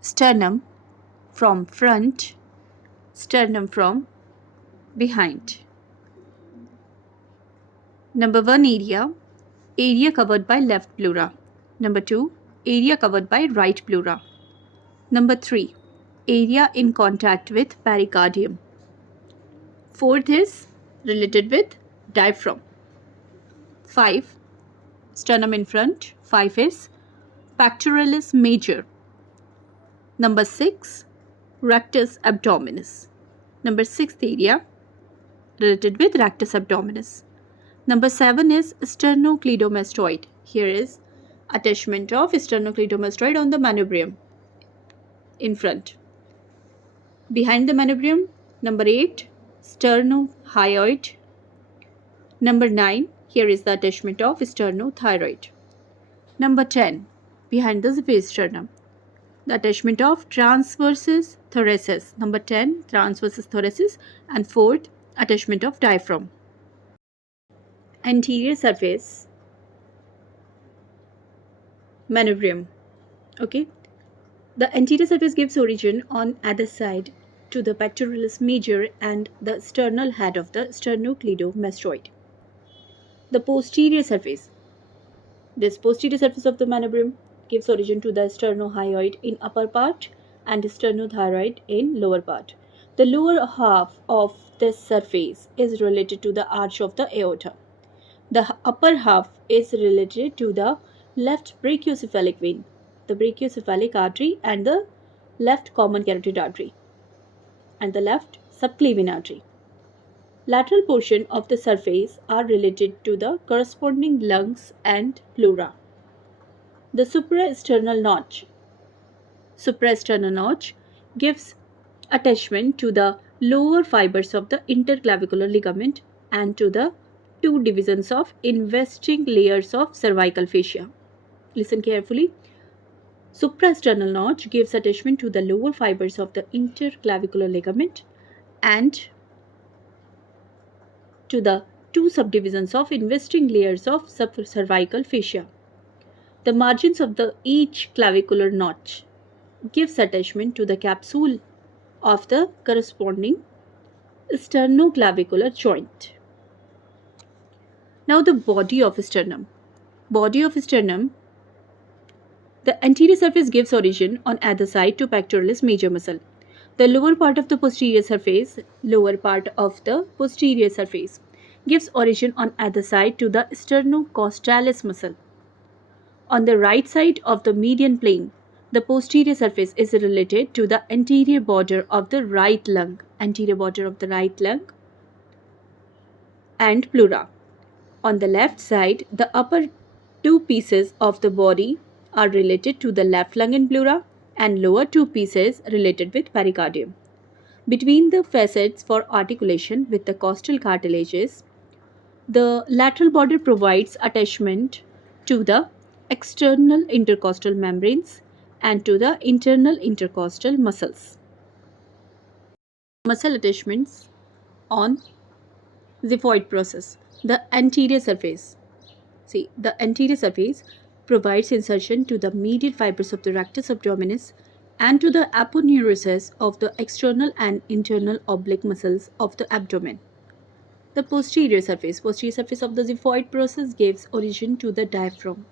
sternum from front, sternum from behind. Number 1 area covered by left pleura. Number 2, area covered by right pleura. Number 3, area in contact with pericardium. Fourth is related with diaphragm. 5, sternum in front. 5 is pectoralis major. Number 6, rectus abdominis. Number 6th area related with rectus abdominis. Number 7 is sternocleidomastoid. Here is attachment of sternocleidomastoid on the manubrium in front. Behind the manubrium, number 8, sternohyoid. Number 9, here is the attachment of sternothyroid. Number 10, behind the sternum, the attachment of transversus thoracis. Number 10, transversus thoracis. And 4th, attachment of diaphragm. Anterior surface, manubrium. Okay, the anterior surface gives origin on either side to the pectoralis major and the sternal head of the sternocleidomastoid. The posterior surface, this posterior surface of the manubrium gives origin to the sternohyoid in upper part and sternothyroid in lower part. The lower half of this surface is related to the arch of the aorta. The upper half is related to the left brachiocephalic vein, the brachiocephalic artery, and the left common carotid artery, and the left subclavian artery. Lateral portion of the surface are related to the corresponding lungs and pleura. The supraesternal notch gives attachment to the lower fibers of the interclavicular ligament and to the two divisions of investing layers of cervical fascia. Listen carefully. Supraesternal notch gives attachment to the lower fibers of the interclavicular ligament and to the two subdivisions of investing layers of cervical fascia. The margins of each clavicular notch gives attachment to the capsule of the corresponding sternoclavicular joint. Now the body of sternum. Body of sternum, the anterior surface gives origin on either side to pectoralis major muscle. The lower part of the posterior surface gives origin on either side to the sternocostalis muscle. On the right side of the median plane, the posterior surface is related to the anterior border of the right lung, and pleura. On the left side, the upper two pieces of the body are related to the left lung and pleura, and lower two pieces related with pericardium. Between the facets for articulation with the costal cartilages, the lateral border provides attachment to the external intercostal membranes and to the internal intercostal muscles. Muscle attachments on xiphoid process. The anterior surface. The anterior surface provides insertion to the medial fibers of the rectus abdominis and to the aponeurosis of the external and internal oblique muscles of the abdomen. The posterior surface of the xiphoid process gives origin to the diaphragm.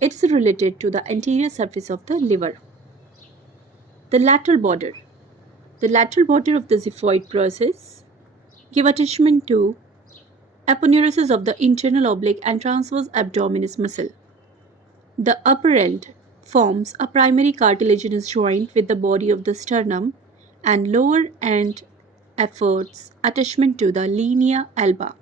It is related to the anterior surface of the liver. The lateral border. The lateral border of the xiphoid process give attachment to aponeurosis of the internal oblique and transverse abdominis muscle. The upper end forms a primary cartilaginous joint with the body of the sternum, and lower end affords attachment to the linea alba.